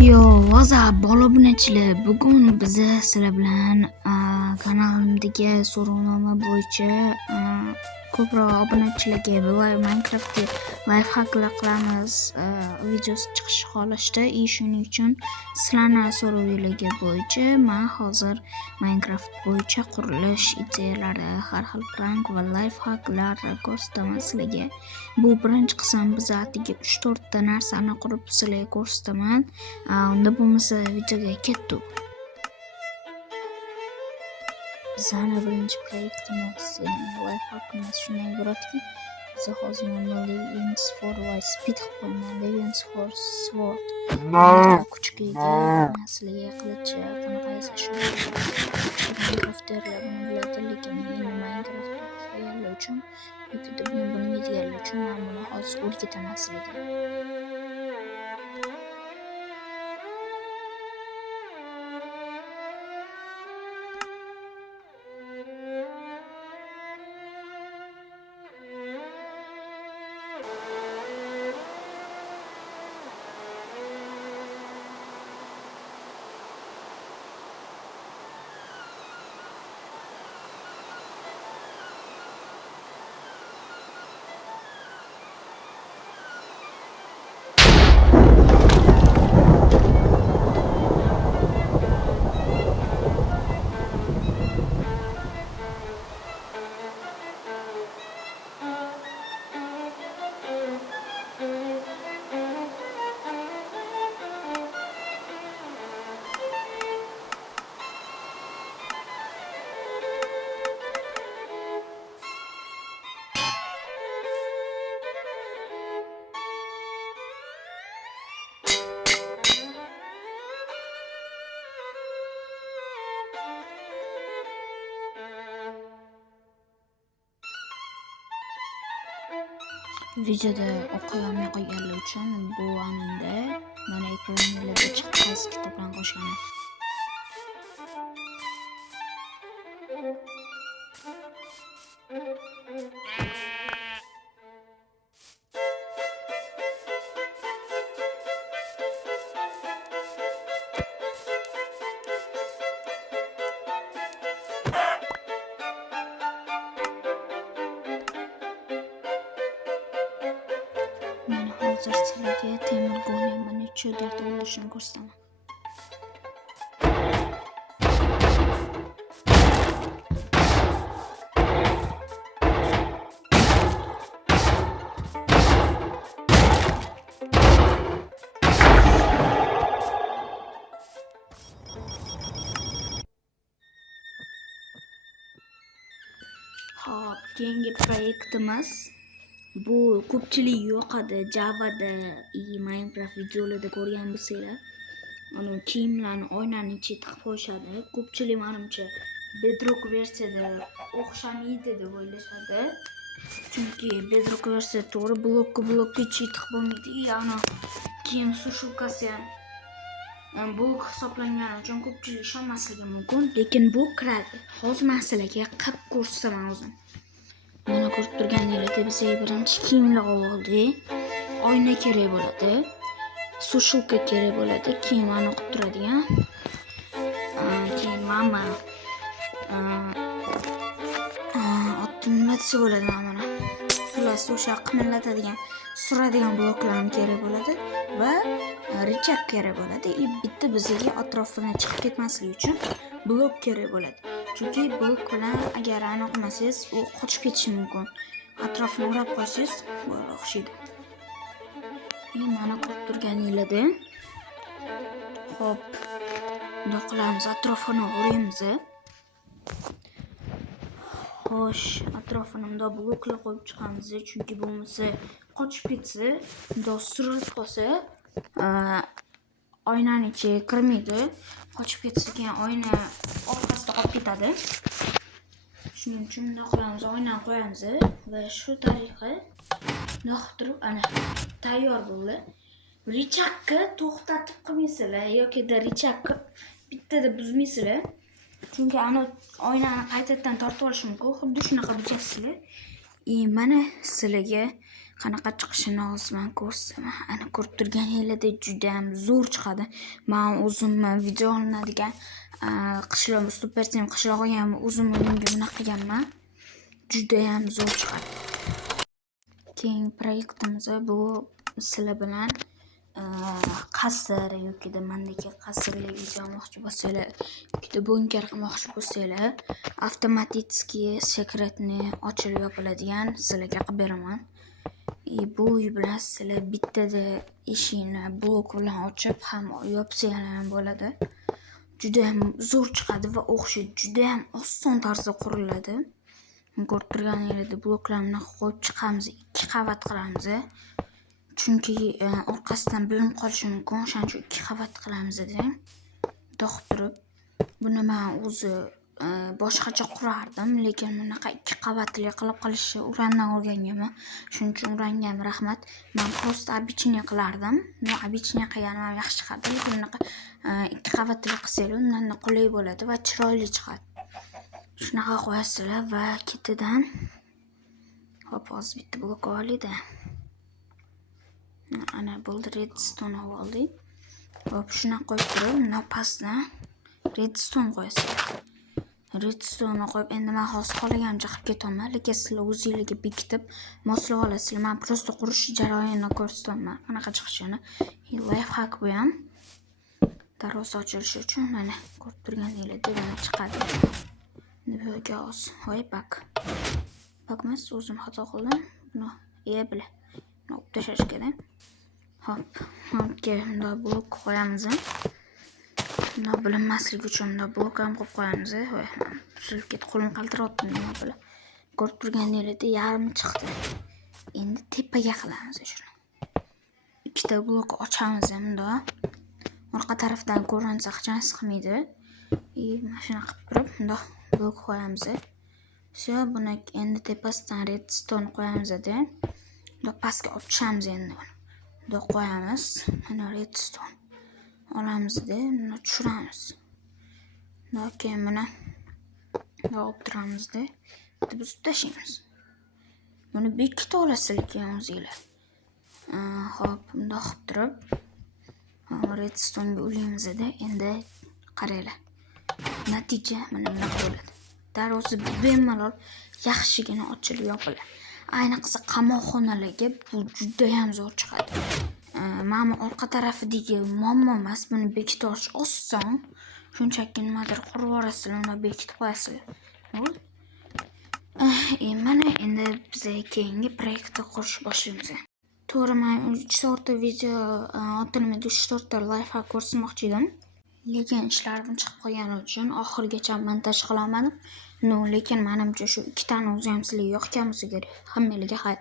Yo, WhatsApp bola obunachilar, bugun biza sizlar bilan kanalimdagi so'rovnoma bo'yicha ko'proq obunachilarga Minecraft'ga live hacklar qilamiz videosi chiqishi xohlashdi. Shuning uchun sizlarning so'rovinglarga bo'yicha men hozir Minecraft bo'yicha qurilish ideyalari, har xil prank va live hacklar ko'rsataman sizlarga. Bu birinchi qism. Biz atigi 3-4 ta narsani qurib sizlarga ko'rsataman. Unda bo'lmasa videoga ketdik. Bizani birinchi proyektimiz, live hackimiz shundan iboratki, biz hozir Legends for Light Speed qilib qo'yman, Legends for Sword. Kuchga ega narsalarga qilich qanaqa yasash Minecrafterlar buni biladi, lekin Minecraft o'qiganlar uchun yoki buni bilmaydiganlar uchun men buni hozir o'rgataman sizlarga. Videoda o'qiyolmay qolganlar uchun bu anında mana ekranlarda chiqqan kitoblarni qo'shganman. Men hozir sizlarga temir golemni necha darda bo'lishini ko'rsataman. Hop, keyingi proyektimiz bu ko'pchilik yoqadi. Javada Minecraft videolarda ko'rgan bo'lsanglar, uni kiyimlarni oynaning ichiga tiqib qo'yishadi. Ko'pchilik menimcha Bedrock versiyada o'xshamaydi deb o'ylashadi. Chunki Bedrock versiya to'g'ri blokka ichiga tiqib bo'lmaydi. Ya'ni kiyim sushilkasi ham blok hisoblangani uchun ko'pchilik ishonmasligi mumkin, lekin bu kiradi. Hozir men sizlarga qilib ko'rsataman o'zim. Mana ko'rib turganingizdek, bizga birinchi kiyimlar oldik. Oyna kerak bo'ladi. Sushilka kerak bo'ladi. Keyin mana o'qib turadigan. Keyin mama nima desa bo'ladi mana. Xullas o'sha qimillatadigan, suradigan bloklarni kerak bo'ladi va richak kerak bo'ladi. Bitta bizga atrofini chiqib ketmasligi uchun blok kerak bo'ladi. Chunki blok bilan agar aniq qilmasangiz, u qochib ketishi mumkin. Atrofini o'rab qo'ysangiz, bo'lib o'xshaydi. Mana ko'rib turganingizdek. Xo'p, bunday qilamiz, atrofini o'raymiz. Xo'sh, atrofini bunday bloklar qo'yib chiqamiz, chunki bo'lmasa qochib ketsa, bunday surilib qolsa, oynaning ichiga kirmaydi. Qochib ketsa keyin oyna orqasida qolib ketadi. Shuning uchun bunday qilamiz, oynani qo'yamiz va shu tariqa bunday qilib turib, ana tayyor bo'ldi. Richakni to'xtatib qilmaysizlar yoki richakni bittada buzmaysizlar. Chunki ana oynani qaytadan tortib olish mumkin. Xuddi shunaqa buzasizlar. Mana sizlarga Qanaqa chiqishini hozir ko'rsam, ana ko'rib turganingizdek juda ham zo'r chiqadi. Men o'zimni video olinadigan qishloq super team qishlog'iga ham o'zim unga bunaqa qilganman. Juda ham zo'r chiqadi. Keyingi proyektimiz bu sizlar bilan qasr yoki mandagi qasrli video olmoqchi bo'lsanglar, yoki bunker qilmoqchi bo'lsanglar, avtomatik sekretni ochilib yopiladigan sizlarga qilib beraman. Bu uy bilan sizlar bittada eshikni blok bilan ochib ham yopsanglar ham bo'ladi. Juda ham zo'r chiqadi va o'xshaydi. Juda ham oson tarzda quriladi. Ko'rib turganingizdek bloklarni qo'yib chiqamiz, 2 qavat qilamiz. Chunki orqasidan bilinib qolishi mumkin, o'shaning uchun 2 qavat qilamiz dedim. To'xtab turib, buni men o'zi boshqacha qurardim, lekin bunaqa 2 qavatli qilib qilishni urandan o'rganganman. Shuning uchun urangam rahmat. Men просто обычный qilardim. Men обычный qilganim ham yaxshi chiqadi, lekin bunaqa 2 qavatli qilsanglar undan qulay bo'ladi va chiroyli chiqadi. Shunaqa qo'yasizlar va ketidan hop hozir bitta blok olayda. Ana bo'ldi, redstone oldik. Hop shuna qo'yib turib, mana pastdan redstone qo'yasizlar. Redstone qo'yib, endi men hozir xohlaganimcha qilib ketaman, lekin sizlar o'zingizga bekitib moslab olasizlar. Men просто qurish jarayonini ko'rsataman, qanaqa chiqishini. Life hack bu ham. Darvoza ochilishi uchun mana ko'rib turganingizdek mana chiqadi. Nimaga hozir hoy bak. Bakmas, o'zim xato qildim. Buni bila. Buni olib tashlash kerak. Hop, bunda blok qo'yamiz. Bunda bilinmasligi uchun bunda blok ham qo'yib qo'yamiz. Voy, sulib ketib qo'lim qaltiryapti nima bilan. Ko'rib turganingizdek yarim chiqdi. Endi tepaga qilamiz shuni. Ikkita blok ochamiz bunda. Orqa tarafdan ko'rinsa hech narsa qilmaydi. Mana shuni qilib turib, bunda blok qo'yamiz. Shu buni endi tepasidan redstone qo'yamiz edi. Bunda pastga olib tushamiz endi. Bunda qo'yamiz. Mana redstone olamiz-da, buni tushiramiz. Keyin buni olib turamiz-da. Biz tashlaymiz. Buni bekitib olasizlar keyin o'zingizlar. Hop, bunda qilib turib redstone'ga ulaymiz-da. Endi qaranglar. Natija mana bunaqa bo'ladi. Darvoza bemalol yaxshigina ochilib yopiladi. Ayniqsa qamoqxonalarga bu juda ham zo'r chiqadi. Mana orqa tarafidagi muammo emas, buni bekitib olish oson. Shunchaki nimadir qurib yuborasizlar, uni bekitib qo'yasizlar. Mana endi biz keyingi proyektni qurishni boshlaymiz. To'g'ri, men 3 ta video otilmadi, 3 ta life hack ko'rsatmoqchi edim. Lekin ishlarim chiqib qolgani uchun oxirigacha montaj qila olmadim. Lekin menimcha shu 2 tani o'zi ham sizlarga yoqgan bo'lsa kerak. Hammalarga xayr.